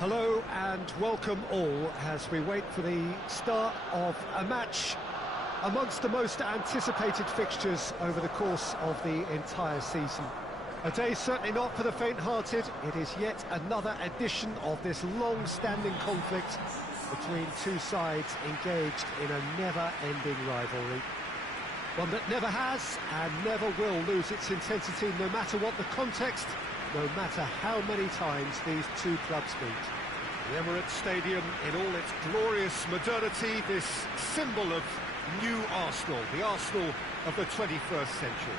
Hello and welcome all as we wait for the start of a match amongst the most anticipated fixtures over the course of the entire season. A day certainly not for the faint-hearted. It is yet another edition of this long-standing conflict between two sides engaged in a never-ending rivalry. One that never has and never will lose its intensity no matter what the context, no matter how many times these two clubs meet. The Emirates Stadium in all its glorious modernity, this symbol of new Arsenal, the Arsenal of the 21st century.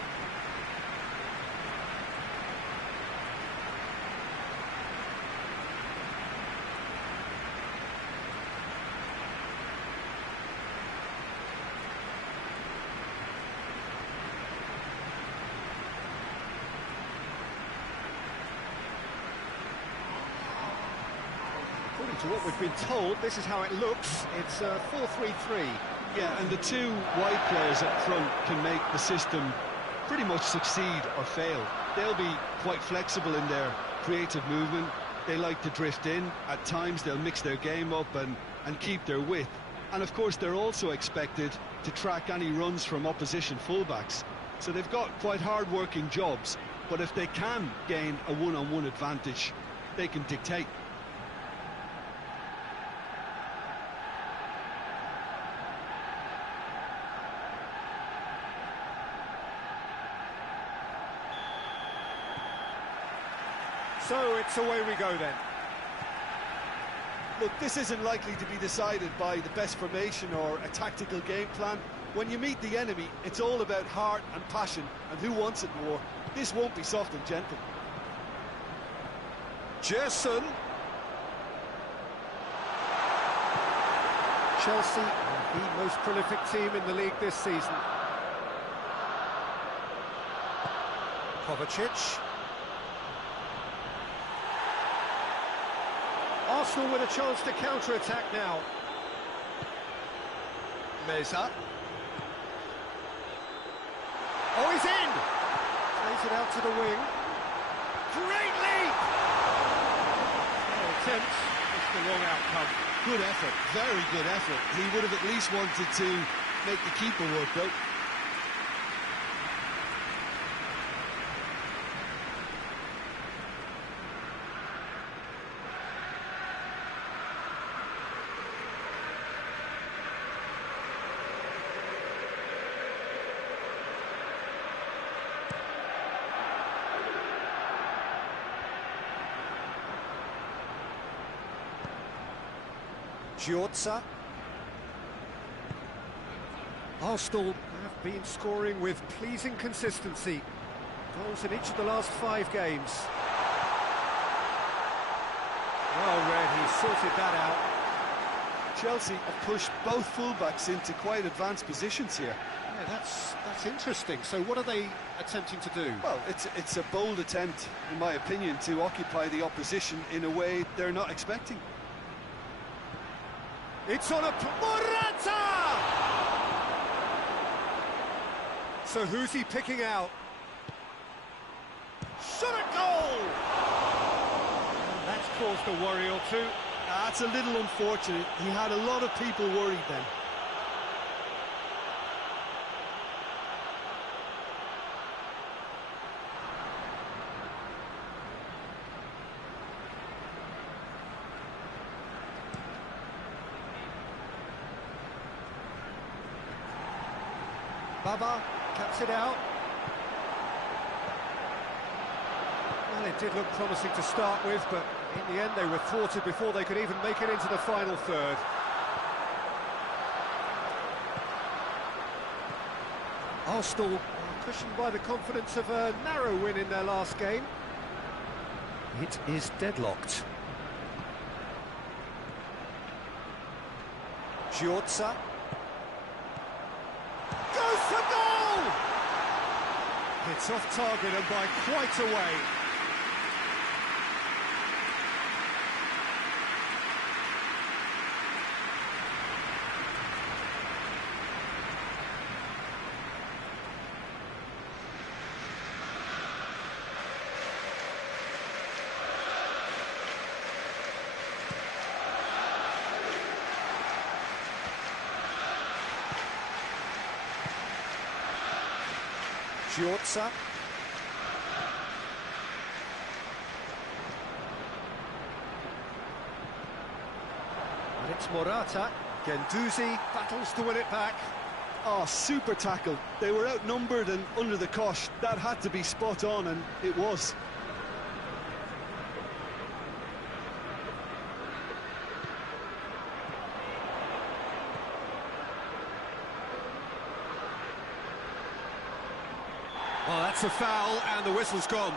According to what we've been told, this is how it looks. It's 4-3-3. Yeah, and the two wide players up front can make the system pretty much succeed or fail. They'll be quite flexible in their creative movement. They like to drift in. At times they'll mix their game up and keep their width. And of course they're also expected to track any runs from opposition fullbacks. So they've got quite hard-working jobs, but if they can gain a one-on-one advantage, they can dictate. So it's away we go then. Look, this isn't likely to be decided by the best formation or a tactical game plan. When you meet the enemy, it's all about heart and passion and who wants it more. This won't be soft and gentle. Gerson. Chelsea, the most prolific team in the league this season. Kovacic. Arsenal with a chance to counter-attack now. Meza. Oh, he's in! Plays it out to the wing. Great leap! Attempt, it's the wrong outcome. Good effort, very good effort. He would have at least wanted to make the keeper work, though. Giorza. Arsenal have been scoring with pleasing consistency. Goals in each of the last 5 games. Well read, he sorted that out. Chelsea have pushed both fullbacks into quite advanced positions here. Yeah, that's interesting. So what are they attempting to do? Well, it's a bold attempt, in my opinion, to occupy the opposition in a way they're not expecting. It's on a... Morata! So who's he picking out? Shot a goal! And that's caused a worry or two. That's a little unfortunate. He had a lot of people worried then. Baba cuts it out. Well, it did look promising to start with, but in the end they were thwarted before they could even make it into the final third. Arsenal are cushioned by the confidence of a narrow win in their last game. It is deadlocked. Giorza. Goes for goal! It's off target and by quite a way. Giorza. And it's Morata. Guendouzi battles to win it back. Oh, super tackle. They were outnumbered and under the cosh. That had to be spot on, and it was. Well, that's a foul, and the whistle's gone.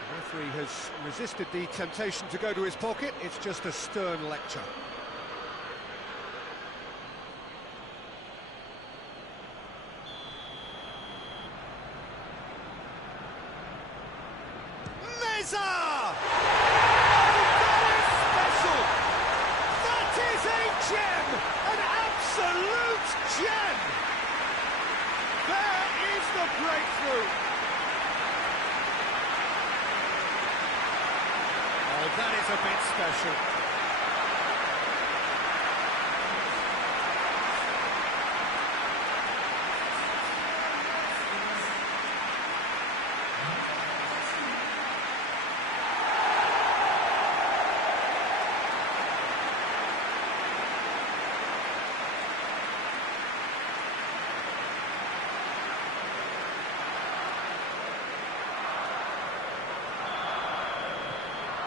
The referee has resisted the temptation to go to his pocket. It's just a stern lecture. Meza! Oh, that is special! That is a gem! An absolute gem! There is the breakthrough! Oh, that is a bit special.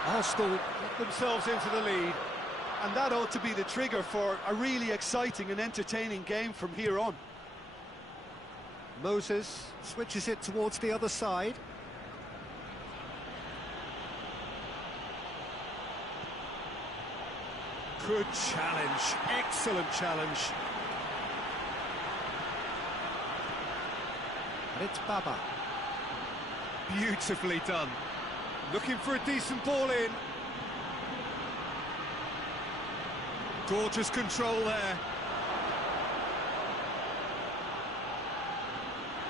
Arsenal get themselves into the lead. And that ought to be the trigger for a really exciting and entertaining game from here on. Moses switches it towards the other side. Good challenge, excellent challenge. And it's Baba. Beautifully done. Looking for a decent ball in. Gorgeous control there.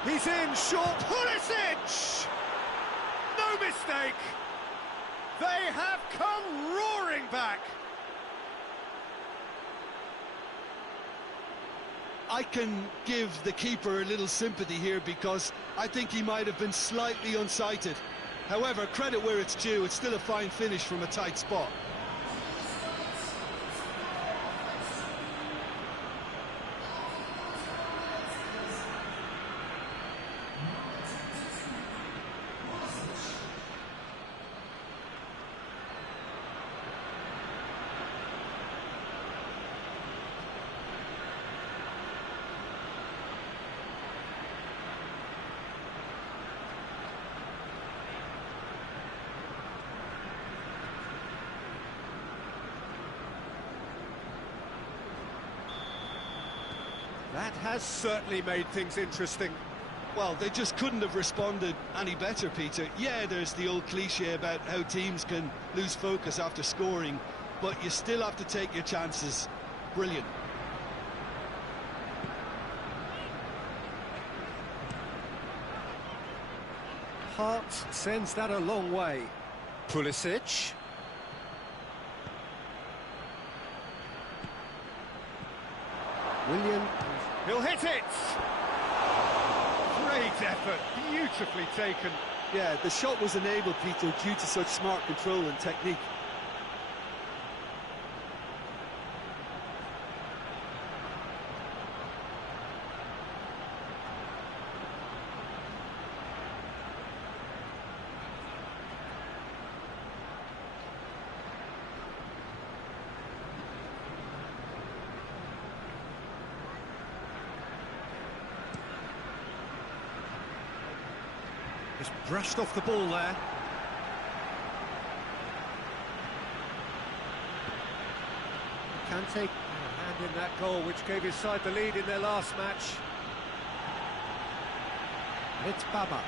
He's in, short, Pulisic! No mistake! They have come roaring back! I can give the keeper a little sympathy here because I think he might have been slightly unsighted. However, credit where it's due, it's still a fine finish from a tight spot. That has certainly made things interesting. Well, they just couldn't have responded any better, Peter. Yeah, there's the old cliche about how teams can lose focus after scoring, but you still have to take your chances. Brilliant. Hart sends that a long way. Pulisic. William. He'll hit it! Great effort, beautifully taken. Yeah, the shot was enabled, Peter, due to such smart control and technique. Just brushed off the ball there. Can take a hand in that goal, which gave his side the lead in their last match. And it's Baba.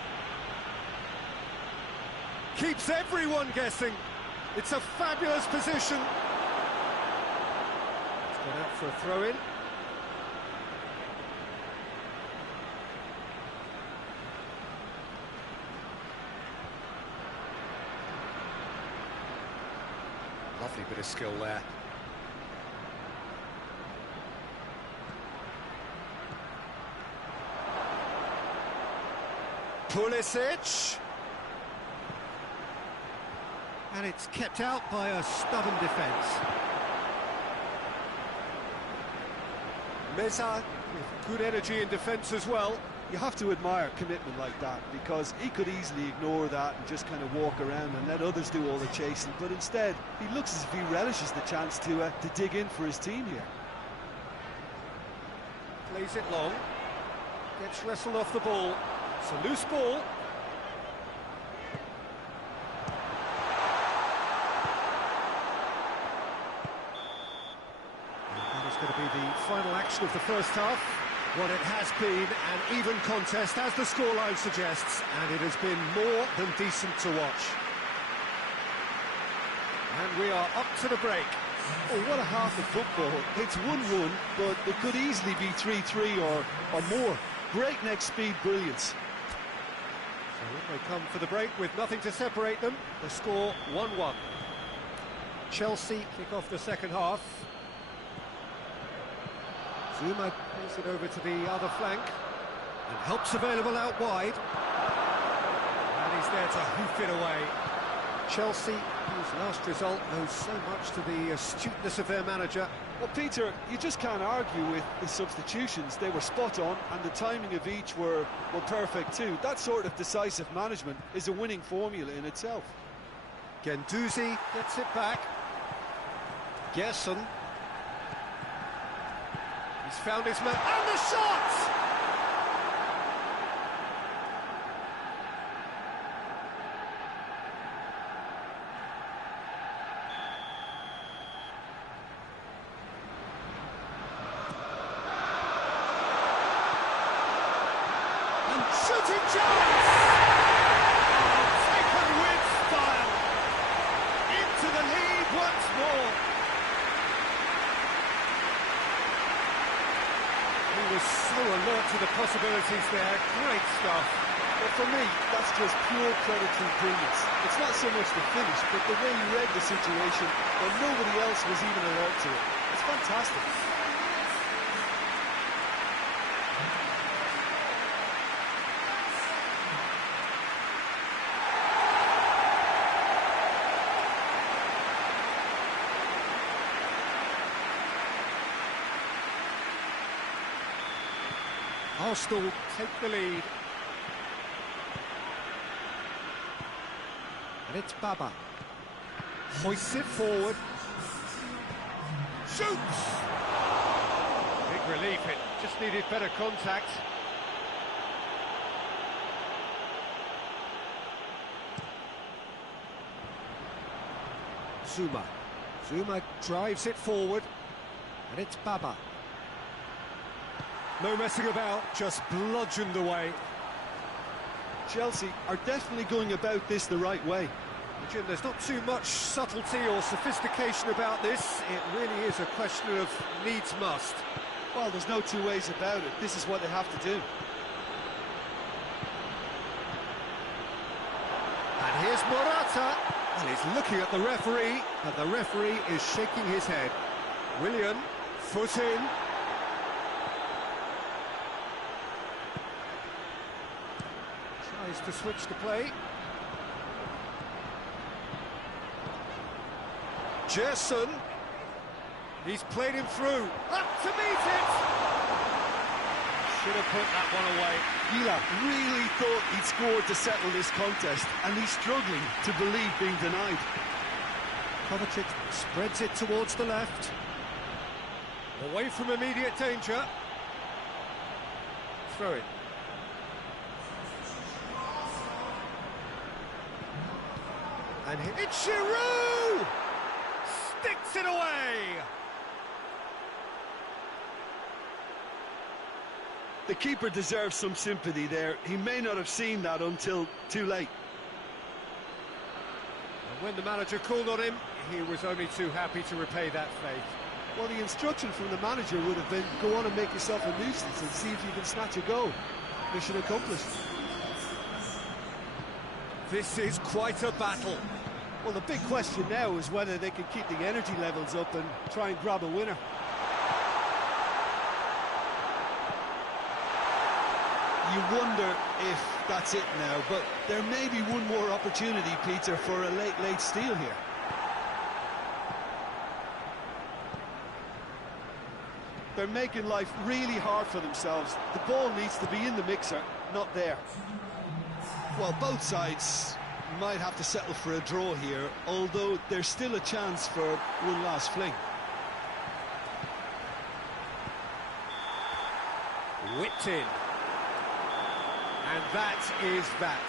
Keeps everyone guessing. It's a fabulous position. It's gone out for a throw-in. Lovely bit of skill there. Pulisic. And it's kept out by a stubborn defence. Meza with good energy in defence as well. You have to admire commitment like that, because he could easily ignore that and just kind of walk around and let others do all the chasing, but instead he looks as if he relishes the chance to dig in for his team here. Plays it long, gets wrestled off the ball. It's a loose ball. And that is going to be the final action of the first half. What it has been an even contest, as the scoreline suggests, and it has been more than decent to watch. And we are up to the break. Oh, what a half of football. It's 1-1, but it could easily be 3-3 or more. Breakneck speed brilliance. So they come for the break with nothing to separate them. The score 1-1. Chelsea kick off the second half. Zuma plays it over to the other flank, and help's available out wide. And he's there to hoof it away. Chelsea, whose last result owes so much to the astuteness of their manager. Well, Peter, you just can't argue with the substitutions. They were spot on, and the timing of each were perfect too. That sort of decisive management is a winning formula in itself. Guendouzi gets it back. Gerson. He's found his man, and the shot! And shooting chance! Oh, taken with style! Into the lead once more! He was so alert to the possibilities there. Great stuff. But for me, that's just pure predatory brilliance. It's not so much the finish, but the way he read the situation when nobody else was even alert to it. It's fantastic. Arsenal take the lead. And it's Baba. Hoists it forward. Shoots! Big relief, it just needed better contact. Zuma. Zuma drives it forward. And it's Baba. No messing about, just bludgeoned away. Chelsea are definitely going about this the right way. Jim, there's not too much subtlety or sophistication about this. It really is a question of needs must. Well, there's no two ways about it. This is what they have to do. And here's Morata. And he's looking at the referee, and the referee is shaking his head. Willian, foot in. Tries to switch the play. Gerson. He's played him through. Up to meet it! Should have put that one away. Gila really thought he'd scored to settle this contest, and he's struggling to believe being denied. Kovacic spreads it towards the left. Away from immediate danger. Throw it. And it's Giroud! Sticks it away! The keeper deserves some sympathy there. He may not have seen that until too late. And when the manager called on him, he was only too happy to repay that faith. Well, the instruction from the manager would have been, go on and make yourself a nuisance and see if you can snatch a goal. Mission accomplished. This is quite a battle. Well, the big question now is whether they can keep the energy levels up and try and grab a winner. You wonder if that's it now, but there may be one more opportunity, Peter, for a late steal here. They're making life really hard for themselves. The ball needs to be in the mixer, not there. Well, both sides might have to settle for a draw here, although there's still a chance for one last fling. Whipped in. And that is that.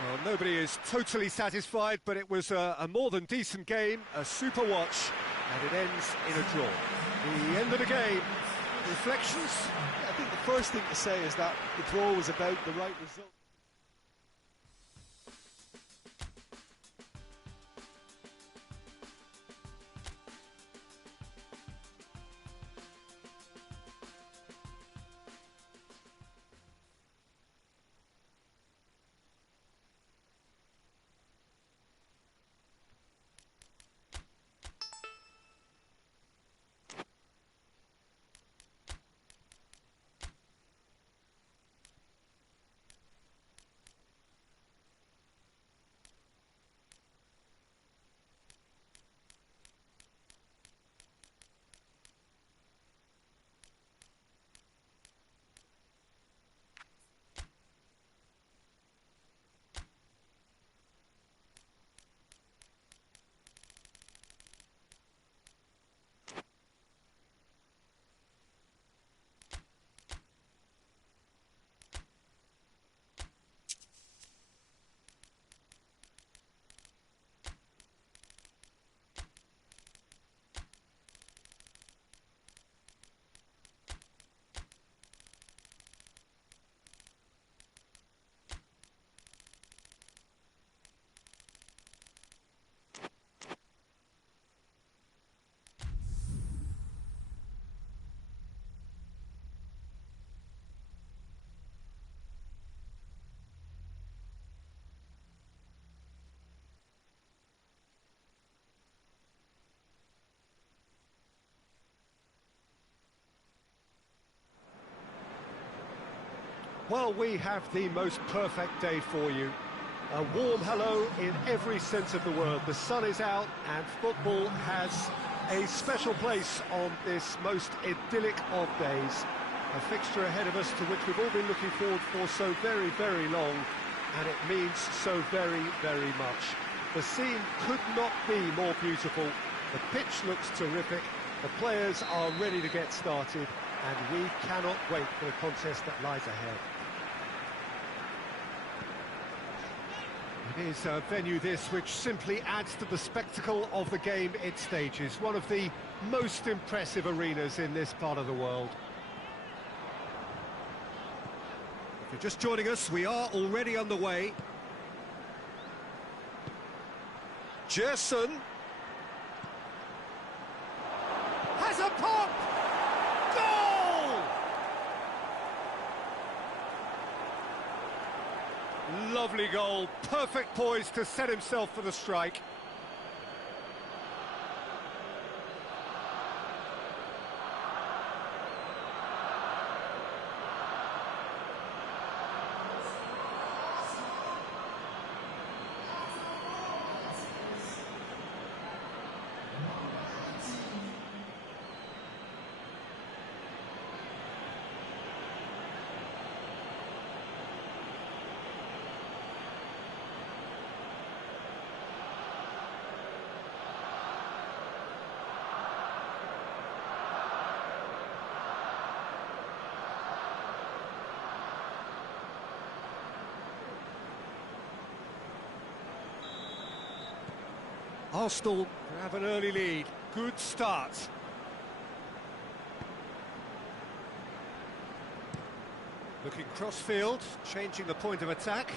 Well, nobody is totally satisfied, but it was a more than decent game, a super watch, and it ends in a draw. The end of the game. Reflections? Yeah, I think the first thing to say is that the draw was about the right result. Well, we have the most perfect day for you. A warm hello in every sense of the word. The sun is out and football has a special place on this most idyllic of days. A fixture ahead of us to which we've all been looking forward for so very, very long, and it means so very, very much. The scene could not be more beautiful. The pitch looks terrific. The players are ready to get started, and we cannot wait for the contest that lies ahead. It is a venue this which simply adds to the spectacle of the game it stages. One of the most impressive arenas in this part of the world. If you're just joining us, we are already underway. Gerson has a pop! Goal! Lovely goal, perfect poise to set himself for the strike. Arsenal have an early lead. Good start. Looking cross-field, changing the point of attack.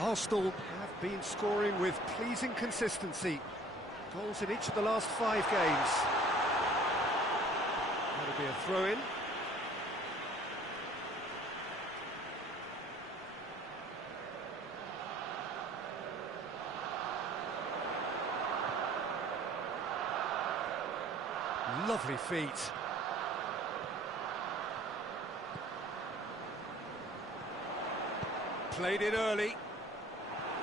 Arsenal have been scoring with pleasing consistency. Goals in each of the last 5 games. That'll be a throw-in. lovely feet. Played it early.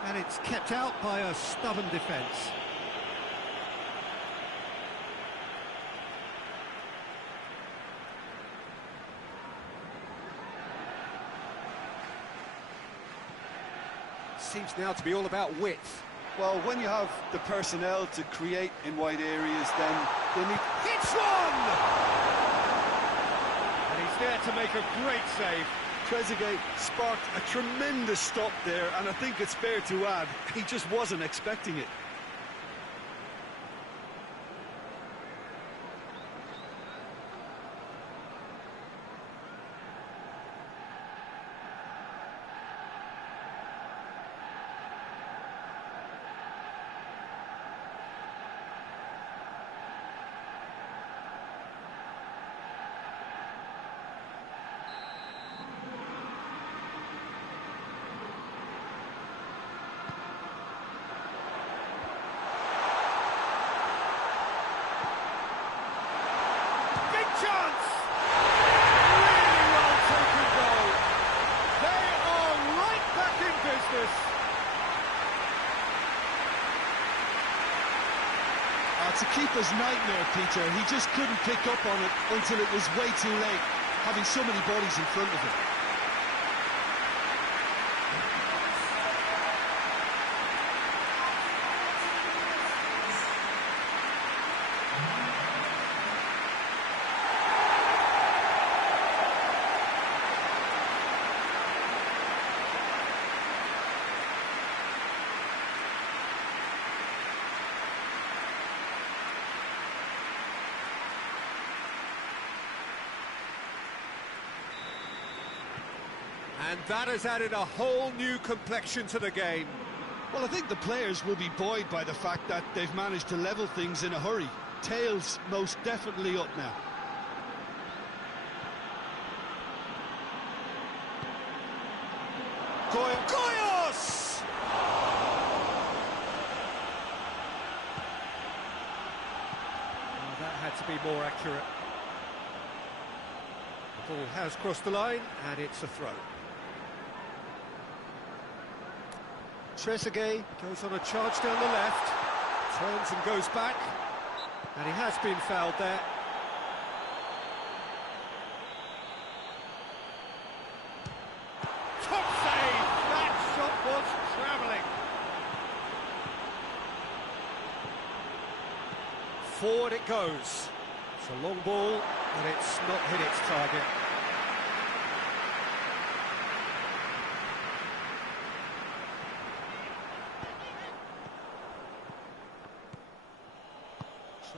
And it's kept out by a stubborn defence. Seems now to be all about width. Well, when you have the personnel to create in wide areas, then they need... Hits one! And he's there to make a great save. Trezeguet sparked a tremendous stop there, and I think it's fair to add, he just wasn't expecting it. Chance! Really well taken goal. They are right back in business. It's a keeper's nightmare, Peter. He just couldn't pick up on it until it was way too late, having so many bodies in front of him. And that has added a whole new complexion to the game. Well, I think the players will be buoyed by the fact that they've managed to level things in a hurry. Tails most definitely up now. Goyos! Oh, that had to be more accurate. The ball has crossed the line, and it's a throw. Trezeguet goes on a charge down the left, turns and goes back, and he has been fouled there. Top save! That shot was travelling. Forward it goes. It's a long ball, but it's not hit its target.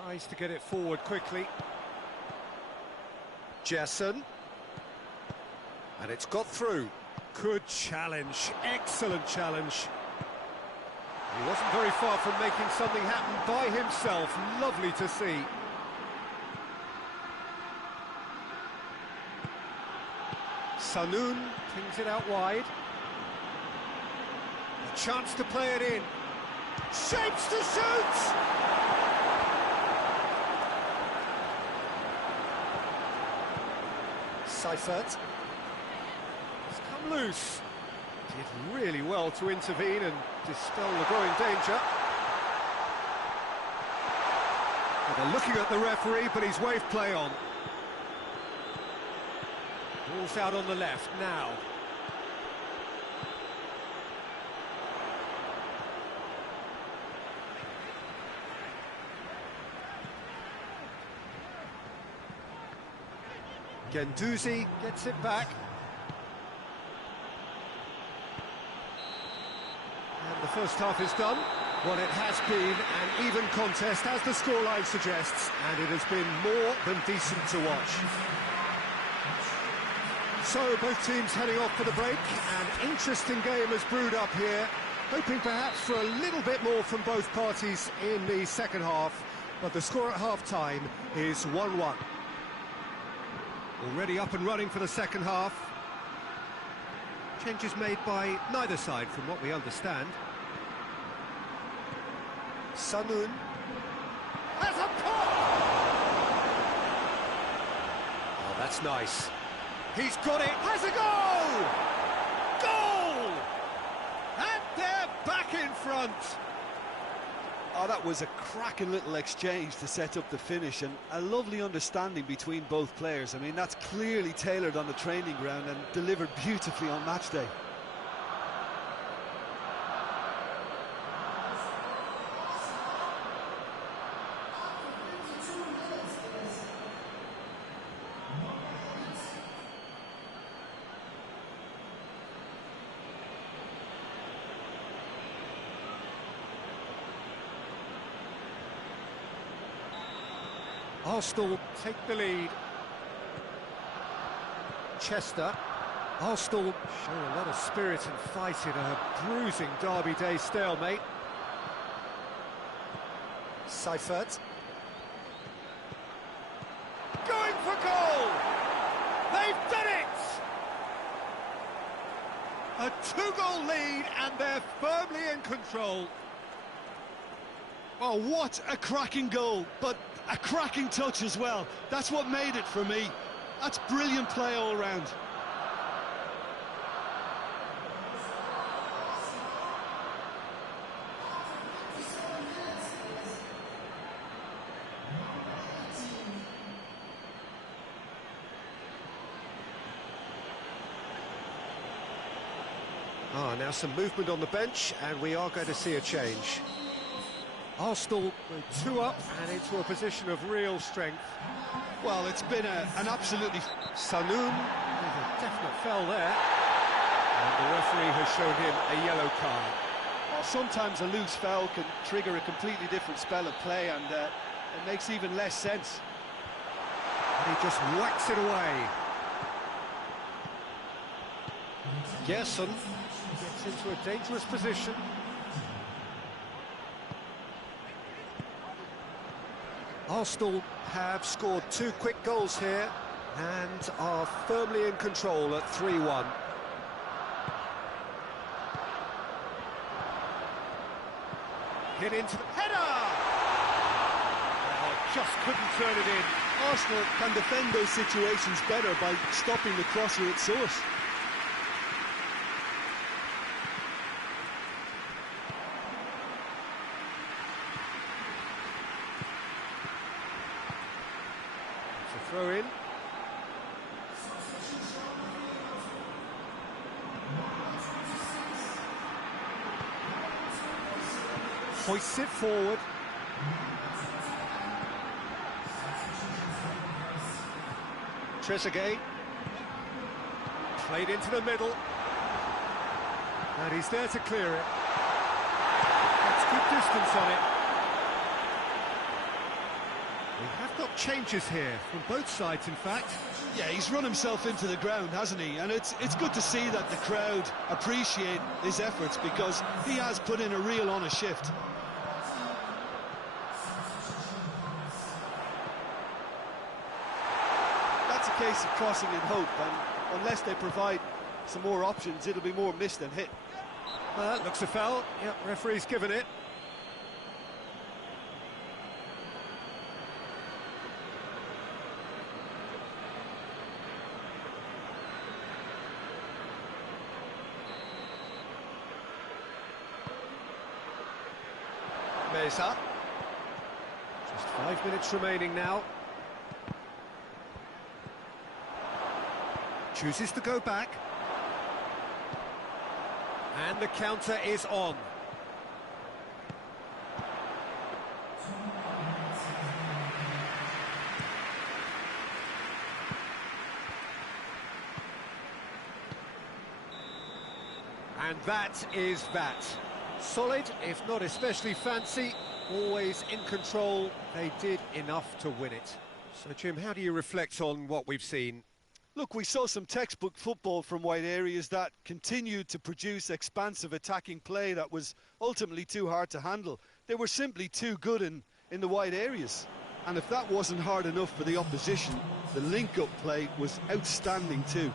Tries to get it forward quickly. Jason. And it's got through. Good challenge. Excellent challenge. He wasn't very far from making something happen by himself. Lovely to see. Sanoun pings it out wide. A chance to play it in. Shapes to shoot! Seifert. It's come loose. Did really well to intervene and dispel the growing danger. Well, they're looking at the referee, but he's waved play on. Ball's out on the left now. Guendouzi gets it back. And the first half is done. Well, it has been an even contest, as the scoreline suggests, and it has been more than decent to watch. So, both teams heading off for the break. An interesting game has brewed up here, hoping perhaps for a little bit more from both parties in the second half, but the score at half-time is 1-1. Already up and running for the second half. Changes made by neither side, from what we understand. Sanoun has a pop! That's nice. He's got it. Has a goal! Goal! And they're back in front. Oh, that was a cracking little exchange to set up the finish, and a lovely understanding between both players. I mean, that's clearly tailored on the training ground and delivered beautifully on match day. Arsenal take the lead. Chester. Arsenal show a lot of spirit and fight in a bruising Derby Day stalemate. Seifert. Going for goal! They've done it! A two-goal lead and they're firmly in control. Oh, what a cracking goal, but a cracking touch as well. That's what made it for me. That's brilliant play all round. Now some movement on the bench, and we are going to see a change. Arsenal with 2 up and into a position of real strength. Well, it's been an absolutely... Sanoum, there's a definite foul there. And the referee has shown him a yellow card. Well, sometimes a loose foul can trigger a completely different spell of play, and it makes even less sense. And he just whacks it away. Gerson gets into a dangerous position. Arsenal have scored 2 quick goals here and are firmly in control at 3-1. Hit into the header! Oh, just couldn't turn it in. Arsenal can defend those situations better by stopping the crosser at source. Throw in. Hoists it forward. Trezeguet. Played into the middle. And he's there to clear it. That's good distance on it. We have got changes here from both sides, in fact. Yeah, he's run himself into the ground, hasn't he? And it's good to see that the crowd appreciate his efforts, because he has put in a real honest shift. That's a case of crossing in hope, and unless they provide some more options, it'll be more missed than hit. Looks a foul. Yep, referee's given it. Mesa. Just 5 minutes remaining now. Chooses to go back. And the counter is on. And that is that. Solid, if not especially fancy, always in control. They did enough to win it. So, Jim, how do you reflect on what we've seen? Look, we saw some textbook football from wide areas that continued to produce expansive attacking play that was ultimately too hard to handle. They were simply too good in the wide areas. And if that wasn't hard enough for the opposition, the link-up play was outstanding too.